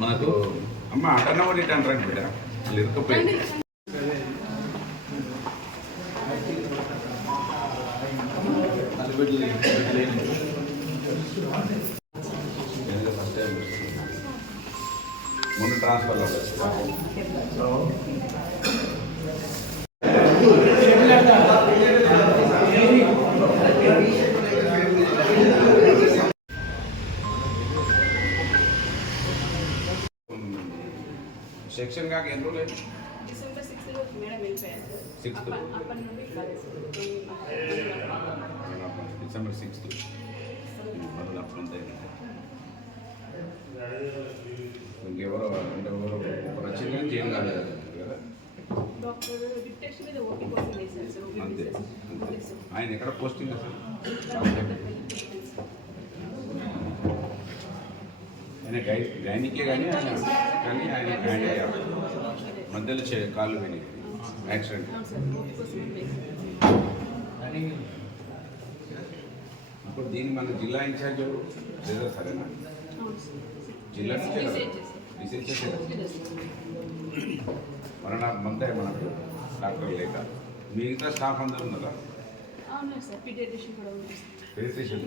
మనకు. అమ్మ అటన్న ఒకటి ఇటు అంటారు బిడ్డ? వాళ్ళు ఇరుకపోయింది మొన్న ట్రాన్స్ఫర్ సెక్షన్ కాక ఎన్ని రోజులు? డిసెంబర్ సిక్స్త్ మేడం వెళ్ళిపోయారు సార్. Sixth. అప్ప- అప్పటి నుండి కాలేదు సార్. డిసెంబర్ సిక్స్త్ మొదలు అప్పుడు ఇంకెవరో అంటే ఎవరో ఒకరు వచ్చింది కానీ జైలు కాలేదు కదా సార్ అంతే సార్. ఆయన ఎక్కడ పోస్టింగ్ అసలు ఆయన గైనికే కానీ కానీ ఆయన ఆయన మధ్యలో చే కాళ్ళు విని యాక్సిడెంట్. ఇప్పుడు దీన్ని మన జిల్లా ఇన్ఛార్జ్ ఎవరు? లేదా సరేనా. జిల్లా డిసైడ్ చేశారు. మన నాకు మందే మనకు డాక్టర్ లేక. మిగతా స్టాఫ్ అందరూ ఉన్నారా? అవును సార్ పీడియాట్రిషియన్ కూడా ఉంది. సార్. రిజిస్ట్రేషన్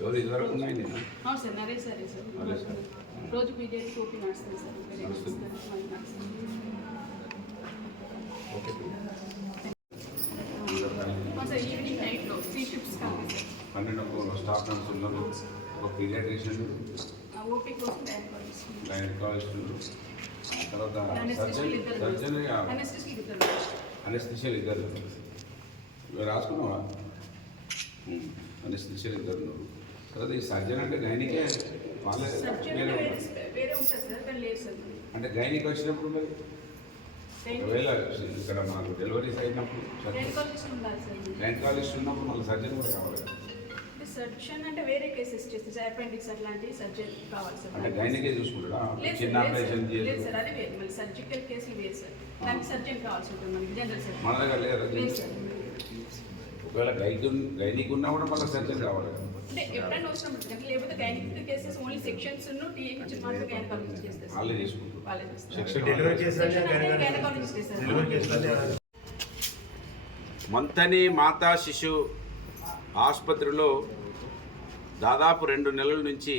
ఎవరు ఇదివరకు ఉన్నాయి నేను అవును sir Naresh sir sir Naresh sir. రోజు పీడియాట్రిక్ ఓపీ నడుస్తుంది సార్ నడుస్తుంది. నడుస్తుంది. ఓకే అవును సార్ ఈవినింగ్ నైట్లో త్రీ షిఫ్ట్స్ కావాలి సార్ పన్నెండు ఒక స్టాఫ్ నర్స్ ఉన్నారు ఒక పీడియాట్రిషియన్ ఆ ఓపీ కోసం డైరెక్ట్ గైనకాలజిస్ట్ తర్వాత Anesthesia సర్జన్ ఇద్దరు సర్జన్ Anesthesia ఇద్దరు అనెస్థిషియల్ ఇద్దరు ఇవి రాసుకున్నావా అనెస్థిషియల్ ఇద్దరు ఉన్నారు తర్వాత ఈ సర్జన్ అంటే గైనికే వాళ్ళే అంటే గైనిక్ వచ్చినప్పుడు మరి? ఒకవేళ ఇక్కడ మనకు డెలివరీస్ అయినప్పుడు గైనకాలజిస్ట్ ఉన్నప్పుడు మళ్ళీ సర్జన్ కూడా కావాలి. అంటే సర్జన్ అంటే వేరే కేసెస్ అపెండిక్స్ అట్లాంటి సర్జన్ కావాలి సార్. అంటే గైనికే చూసుకుంటాడా? చిన్న సార్, ఆపరేషన్ అది వేరు. మళ్ళీ సర్జికల్ కేసులు వేరు సార్. దానికి సర్జన్ కావాల్సి ఉంటుంది మనకి జనరల్ సార్ మన దగ్గర లేదా? లేదు సార్. ఒకవేళ గైనిక్ ఉన్నా కూడా మళ్ళీ సర్జన్ కావాలి. అంటే ఎప్పుడైనా అవసరం ఉంటుంది లేకపోతే gynaec cases only sections TAH మాత్రం గైనకాలజిస్ట్ చేస్తారు. సార్. వాళ్ళే చేసుకుంటారు. వాళ్ళే చేస్తారు. సెక్షన్ డెలివరీ చేసినా గైనకాలజిస్ట్ చేస్తారు. డెలివరీ చేసినా మంతని మాతా శిశు ఆసుపత్రిలో దాదాపు రెండు నెలల నుంచి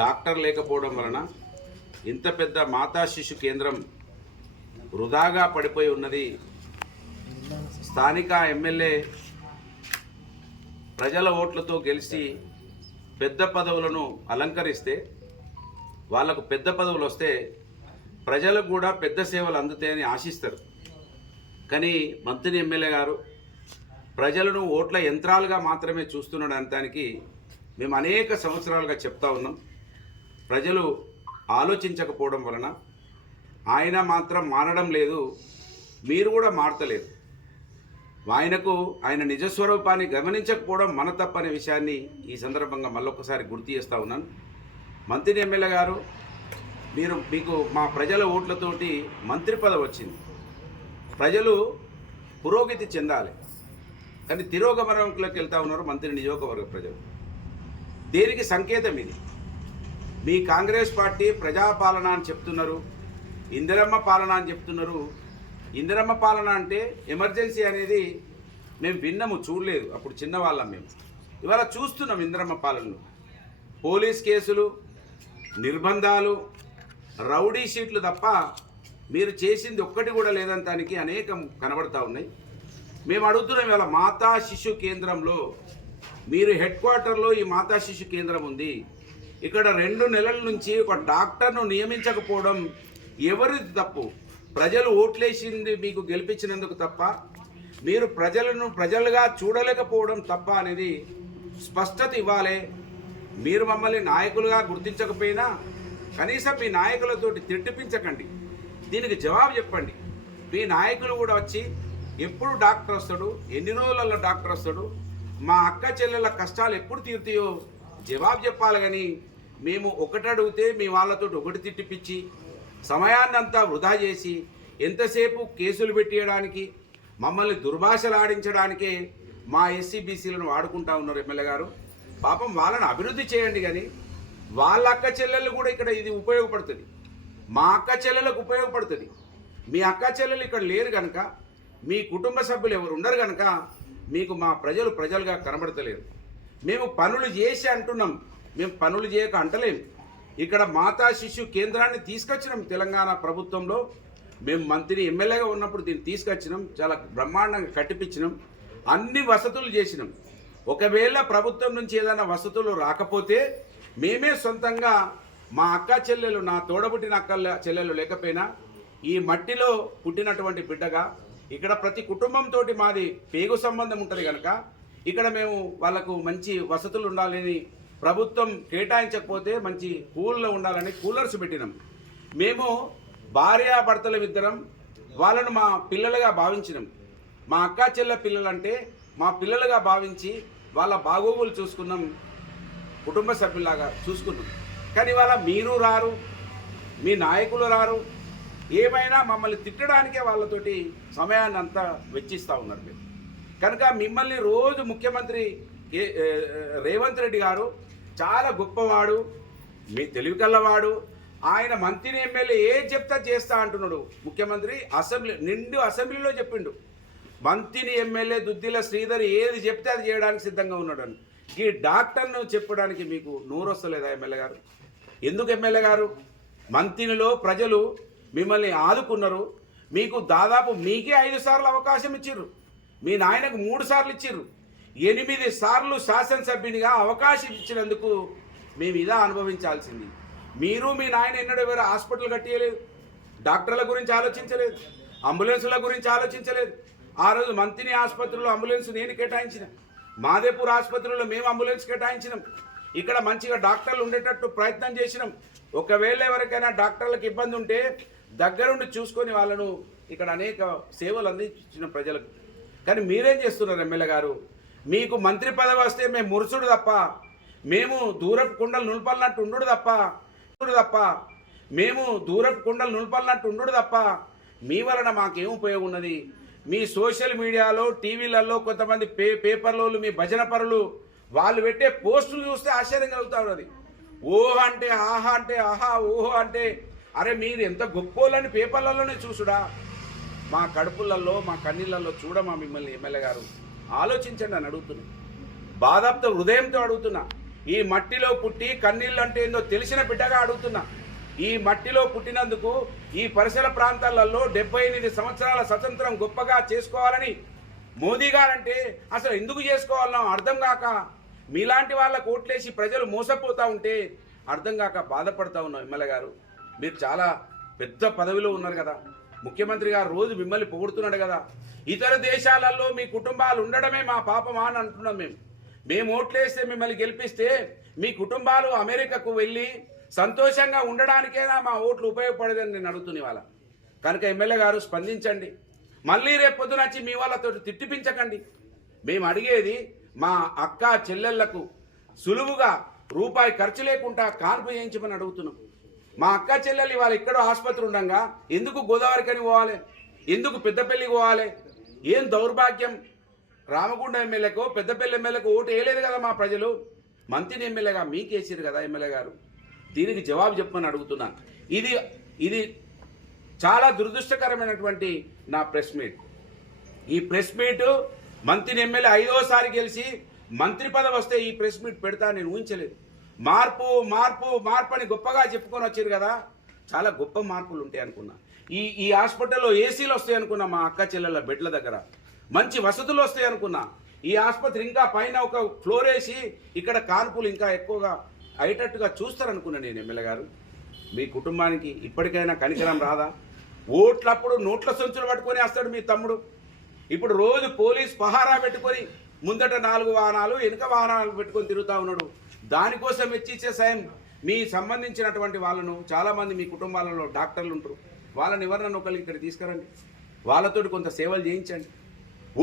డాక్టర్ లేకపోవడం వలన ఇంత పెద్ద మాతా శిశు కేంద్రం వృధాగా పడిపోయి ఉన్నది. స్థానిక ఎమ్మెల్యే ప్రజల ఓట్లతో గెలిచి పెద్ద పదవులను అలంకరిస్తే వాళ్ళకు పెద్ద పదవులు వస్తే ప్రజలకు కూడా పెద్ద సేవలు అందుతాయని ఆశిస్తారు. కానీ మంత్రి ఎమ్మెల్యే గారు ప్రజలను ఓట్ల యంత్రాలుగా మాత్రమే చూస్తున్నాడు అనటానికి మేము అనేక సంవత్సరాలుగా చెప్తా ఉన్నాం. ప్రజలు ఆలోచించకపోవడం వలన ఆయన మాత్రం మారడం లేదు మీరు కూడా మారతలేదు ఆయనకు ఆయన నిజస్వరూపాన్ని గమనించకపోవడం మన తప్పనే విషయాన్ని ఈ సందర్భంగా మళ్ళొకసారి గుర్తు చేస్తూ ఉన్నాను. మంత్రి ఎమ్మెల్యే గారు మీరు మీకు మా ప్రజల ఓట్లతోటి మంత్రి పదవి వచ్చింది. ప్రజలు పురోగతి చెందాలి. కానీ తిరోగమనంలోకి వెళ్తూ ఉన్నారు మంత్రి నియోజకవర్గ ప్రజలు. దేనికి సంకేతం ఇది? మీ కాంగ్రెస్ పార్టీ ప్రజాపాలన అని చెప్తున్నారు ఇందిరమ్మ పాలన అని చెప్తున్నారు ఇందిరమ్మ పాలన అంటే ఎమర్జెన్సీ అనేది మేము విన్నాము చూడలేదు. అప్పుడు చిన్నవాళ్ళం మేము. ఇవాళ చూస్తున్నాం ఇందిరమ్మ పాలనను. పోలీస్ కేసులు నిర్బంధాలు రౌడీ షీట్లు తప్ప మీరు చేసింది ఒక్కటి కూడా లేదంటానికి అనేకం కనబడతా ఉన్నాయి. మేము అడుగుతున్నాం ఇవాళ మాతా శిశు కేంద్రంలో మీరు హెడ్ క్వార్టర్లో ఈ మాతా శిశు కేంద్రం ఉంది. ఇక్కడ రెండు నెలల నుంచి ఒక డాక్టర్ను నియమించకపోవడం ఎవరిది తప్పు? ప్రజలు ఓట్లేసింది మీకు గెలిపించినందుకు తప్ప మీరు ప్రజలను ప్రజలుగా చూడలేకపోవడం తప్ప అనేది స్పష్టత ఇవ్వాలి. మీరు మమ్మల్ని నాయకులుగా గుర్తించకపోయినా కనీసం మీ నాయకులతోటి తిట్టిపించకండి. దీనికి జవాబు చెప్పండి. మీ నాయకులు కూడా వచ్చి ఎప్పుడు డాక్టర్ వస్తాడు? ఎన్ని రోజులలో డాక్టర్ వస్తాడు? మా అక్క చెల్లెల కష్టాలు ఎప్పుడు తీరుతాయో జవాబు చెప్పాలి కానీ మేము ఒకటి అడిగితే మీ వాళ్ళతో ఒకటి తిట్టిపిచ్చి సమయాన్నంతా వృధా చేసి ఎంతసేపు కేసులు పెట్టియడానికి మమ్మల్ని దుర్భాషలు ఆడించడానికే మా ఎస్సీబీసీలను వాడుకుంటా ఉన్నారు ఎమ్మెల్యే గారు. పాపం వాళ్ళని అభివృద్ధి చేయండి కానీ వాళ్ళ అక్క చెల్లెళ్ళు కూడా ఇక్కడ ఇది ఉపయోగపడుతుంది. మా అక్క చెల్లెలకు ఉపయోగపడుతుంది. మీ అక్క చెల్లెలు ఇక్కడ లేరు కనుక మీ కుటుంబ సభ్యులు ఎవరు ఉండరు కనుక మీకు మా ప్రజలు ప్రజలుగా కనబడతలేరు. మేము పనులు చేసి అంటున్నాం. మేము పనులు చేయక అంటలేము ఇక్కడ మాతా శిశు కేంద్రాన్ని తీసుకొచ్చినాం తెలంగాణ ప్రభుత్వంలో. మేము మంత్రి ఎమ్మెల్యేగా ఉన్నప్పుడు దీన్ని తీసుకొచ్చినాం. చాలా బ్రహ్మాండంగా కట్టిపించినాం. అన్ని వసతులు చేసినాం. ఒకవేళ ప్రభుత్వం నుంచి ఏదైనా వసతులు రాకపోతే మేమే సొంతంగా మా అక్క చెల్లెలు నా తోడబుట్టిన అక్క చెల్లెలు లేకపోయినా ఈ మట్టిలో పుట్టినటువంటి బిడ్డగా ఇక్కడ ప్రతి కుటుంబంతో మాది పేగు సంబంధం ఉంటుంది కనుక ఇక్కడ మేము వాళ్ళకు మంచి వసతులు ఉండాలని ప్రభుత్వం కేటాయించకపోతే మంచి కూల్లో ఉండాలని కూలర్స్ పెట్టినాం. మేము భార్యాభర్తల ఇద్దరం వాళ్ళను మా పిల్లలుగా భావించినాం. మా అక్క చెల్లె పిల్లలంటే మా పిల్లలుగా భావించి వాళ్ళ బాగోగులు చూసుకున్నాం. కుటుంబ సభ్యులాగా చూసుకున్నాం. కానీ వాళ్ళ మీరు రారు మీ నాయకులు రారు. ఏమైనా మమ్మల్ని తిట్టడానికే వాళ్ళతోటి సమయాన్ని అంతా వెచ్చిస్తూ ఉన్నారు మీరు. కనుక మిమ్మల్ని రోజు ముఖ్యమంత్రి ఏ- రేవంత్ రెడ్డి గారు చాలా గొప్పవాడు మీ తెలివి కల్లవాడు ఆయన మంత్రిని ఎమ్మెల్యే ఏ చెప్తా చేస్తా అంటున్నాడు. ముఖ్యమంత్రి అసెంబ్లీ నిండు అసెంబ్లీలో చెప్పిండు. మంత్రిని ఎమ్మెల్యే దుద్దిల శ్రీధర్ ఏది చెప్తే అది చేయడానికి సిద్ధంగా ఉన్నాడని. ఈ డాక్టర్ను చెప్పడానికి మీకు నూరొస్తలేదా ఎమ్మెల్యే గారు? ఎందుకు ఎమ్మెల్యే గారు? మంత్రినిలో ప్రజలు మిమ్మల్ని ఆదుకున్నారు. మీకు దాదాపు మీకే ఐదు సార్లు అవకాశం ఇచ్చిర్రు. మీ నాయనకు మూడు సార్లు ఇచ్చిర్రు. ఎనిమిది సార్లు శాసనసభ్యునిగా అవకాశం ఇచ్చినందుకు మేము ఇదా అనుభవించాల్సింది. మీరు మీ నాయన ఎన్నడూ వేరే హాస్పిటల్ కట్టియలేదు. డాక్టర్ల గురించి ఆలోచించలేదు. అంబులెన్సుల గురించి ఆలోచించలేదు. ఆ రోజు మంత్రిని ఆసుపత్రిలో అంబులెన్స్ నేను కేటాయించిన. మాదేపూర్ ఆసుపత్రిలో మేము అంబులెన్స్ కేటాయించినాం. ఇక్కడ మంచిగా డాక్టర్లు ఉండేటట్టు ప్రయత్నం చేసినాం. ఒకవేళ ఎవరికైనా డాక్టర్లకు ఇబ్బంది ఉంటే దగ్గరుండి చూసుకొని వాళ్ళను ఇక్కడ అనేక సేవలు అందించిన ప్రజలకు. కానీ మీరేం చేస్తున్నారు ఎమ్మెల్యే గారు? మీకు మంత్రి పదవి వస్తే మేము మురుసుడు తప్ప మేము దూరపు కుండలు నులపల్లినట్టు ఉండు తప్ప తప్ప మేము దూరపు కుండలు నులపల్లినట్టు ఉండు తప్ప మీ వలన మాకేం ఉపయోగం ఉన్నది? మీ సోషల్ మీడియాలో టీవీలలో కొంతమంది పే పేపర్లు మీ భజన పరులు వాళ్ళు పెట్టే పోస్టులు చూస్తే ఆశ్చర్యం కలుగుతా ఉన్నది. ఓహ అంటే ఆహా అంటే ఆహా ఓహో అంటే అరే మీరు ఎంత గొప్పోళ్ళని పేపర్లలోనే చూసుడా? మా కడుపులలో మా కన్నీళ్ళల్లో చూడమా మిమ్మల్ని ఎమ్మెల్యే గారు? ఆలోచించండి అని అడుగుతున్నా. బాధాప్త హృదయంతో అడుగుతున్నా. ఈ మట్టిలో పుట్టి కన్నీళ్ళు అంటే ఏందో తెలిసిన బిడ్డగా అడుగుతున్నా. ఈ మట్టిలో పుట్టినందుకు ఈ పరిసర ప్రాంతాలలో డెబ్బై ఎనిమిది సంవత్సరాల స్వతంత్రం గొప్పగా చేసుకోవాలని మోదీ గారంటే అసలు ఎందుకు చేసుకోవాలనో అర్థం కాక మీలాంటి వాళ్ళకు ఓట్లేసి ప్రజలు మోసపోతూ ఉంటే అర్థం కాక బాధపడతా ఉన్నాం ఎమ్మెల్యే గారు. మీరు చాలా పెద్ద పదవిలో ఉన్నారు కదా. ముఖ్యమంత్రి గారు రోజు మిమ్మల్ని పొగుడుతున్నాడు కదా. ఇతర దేశాలలో మీ కుటుంబాలు ఉండడమే మా పాపమా అని అంటున్నాం మేము. మేము ఓట్లేస్తే మిమ్మల్ని గెలిపిస్తే మీ కుటుంబాలు అమెరికాకు వెళ్ళి సంతోషంగా ఉండడానికేనా మా ఓట్లు ఉపయోగపడదని నేను అడుగుతున్న ఇవాళ. కనుక ఎమ్మెల్యే గారు స్పందించండి. మళ్ళీ రేపు పొద్దున వచ్చి మీ వాళ్ళతో తిట్టిపించకండి. మేము అడిగేది మా అక్క చెల్లెళ్ళకు సులువుగా రూపాయి ఖర్చు లేకుండా కాన్పు చేయించమని అడుగుతున్నాం. మా అక్క చెల్లెలు ఇవాళ ఎక్కడో ఆసుపత్రి ఉండగా. ఎందుకు గోదావరికని పోవాలి? ఎందుకు పెద్దపల్లికి పోవాలి? ఏం దౌర్భాగ్యం? రామగుండ ఎమ్మెల్యేకో పెద్దపల్లి ఎమ్మెల్యేకు ఓటు వేయలేదు కదా మా ప్రజలు. మంత్రిని ఎమ్మెల్యేగా మీకేసారు కదా ఎమ్మెల్యే గారు. దీనికి జవాబు చెప్పమని అడుగుతున్నా. ఇది ఇది చాలా దురదృష్టకరమైనటువంటి నా ప్రెస్ మీట్. ఈ ప్రెస్ మీట్ మంత్రిని ఎమ్మెల్యే ఐదోసారి గెలిచి మంత్రి పదవి వస్తే ఈ ప్రెస్ మీట్ పెడతా నేను ఊహించలేదు. మార్పు మార్పు మార్పు అని గొప్పగా చెప్పుకొని వచ్చారు కదా. చాలా గొప్ప మార్పులు ఉంటాయి అనుకున్నా. ఈ ఈ హాస్పిటల్లో ఏసీలు వస్తాయి అనుకున్నా మా అక్క చెల్లెల బెడ్ల దగ్గర. మంచి వసతులు వస్తాయి అనుకున్నా. ఈ ఆసుపత్రి ఇంకా పైన ఒక ఫ్లోర్ వేసి ఇక్కడ కాన్పులు ఇంకా ఎక్కువగా అయ్యేటట్టుగా చూస్తారనుకున్నా నేను ఎమ్మెల్యే గారు. మీ కుటుంబానికి ఇప్పటికైనా కనికరం రాదా? ఓట్లప్పుడు నోట్ల సంచులు పట్టుకొని వస్తాడు మీ తమ్ముడు. ఇప్పుడు రోజు పోలీస్ పహారా పెట్టుకొని ముందట నాలుగు వాహనాలు వెనుక వాహనాలు పెట్టుకొని తిరుగుతూ ఉన్నాడు. దానికోసం వెచ్చిచ్చే సాయం మీ సంబంధించినటువంటి వాళ్ళను చాలామంది మీ కుటుంబాలలో డాక్టర్లు ఉంటారు. వాళ్ళని ఎవరినన్నా ఒకరికి ఇక్కడ తీసుకురండి. వాళ్ళతోటి కొంత సేవలు చేయించండి.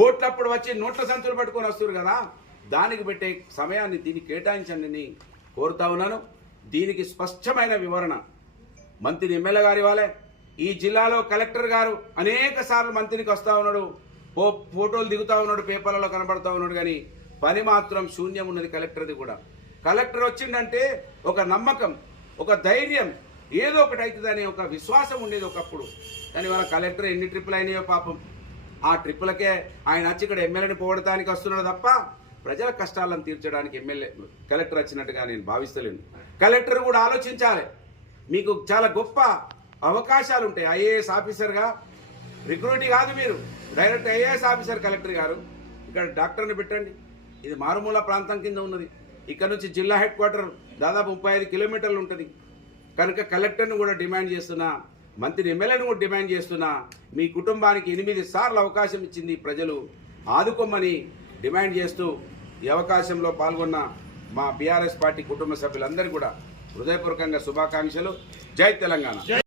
ఓట్లప్పుడు వచ్చి నోట్ల సంచులు పట్టుకొని వస్తారు కదా దానికి పెట్టే సమయాన్ని దీనికి కేటాయించండి అని కోరుతా ఉన్నాను. దీనికి స్పష్టమైన వివరణ మంత్రి ఎమ్మెల్యే గారి వాళ్ళే. ఈ జిల్లాలో కలెక్టర్ గారు అనేక సార్లు మంత్రికి వస్తూ ఉన్నాడు ఓ ఫోటోలు దిగుతా ఉన్నాడు పేపర్లలో కనబడుతూ ఉన్నాడు కానీ పని మాత్రం శూన్యం ఉన్నది కలెక్టర్ది కూడా. కలెక్టర్ వచ్చిందంటే ఒక నమ్మకం ఒక ధైర్యం ఏదో ఒకటి అవుతుందనే ఒక విశ్వాసం ఉండేది ఒకప్పుడు. కానీ వాళ్ళ కలెక్టర్ ఎన్ని ట్రిప్పులు అయినాయో పాపం. ఆ ట్రిప్పులకే ఆయన వచ్చి ఇక్కడ ఎమ్మెల్యేని పోవడానికి వస్తున్నాడు తప్ప ప్రజల కష్టాలను తీర్చడానికి ఎమ్మెల్యే కలెక్టర్ వచ్చినట్టుగా నేను భావిస్తలేను. కలెక్టర్ కూడా ఆలోచించాలి. మీకు చాలా గొప్ప అవకాశాలు ఉంటాయి. ఐఏఎస్ ఆఫీసర్గా రిక్రూట్ కాదు మీరు. డైరెక్ట్ ఐఏఎస్ ఆఫీసర్ కలెక్టర్ గారు. ఇక్కడ డాక్టర్ని పెట్టండి. ఇది మారుమూల ప్రాంతం కింద ఉన్నది. ఇక్కడ నుంచి జిల్లా హెడ్ క్వార్టర్ దాదాపు ముప్పై ఐదు కిలోమీటర్లు ఉంటుంది. కనుక కలెక్టర్ని కూడా డిమాండ్ చేస్తున్నా మంత్రి ఎమ్మెల్యేని కూడా డిమాండ్ చేస్తున్నా మీ కుటుంబానికి ఎనిమిది సార్లు అవకాశం ఇచ్చింది ప్రజలు. ఆదుకోమని డిమాండ్ చేస్తూ ఈ అవకాశంలో పాల్గొన్న మా బీఆర్ఎస్ పార్టీ కుటుంబ సభ్యులందరూ కూడా హృదయపూర్వకంగా శుభాకాంక్షలు. జై తెలంగాణ.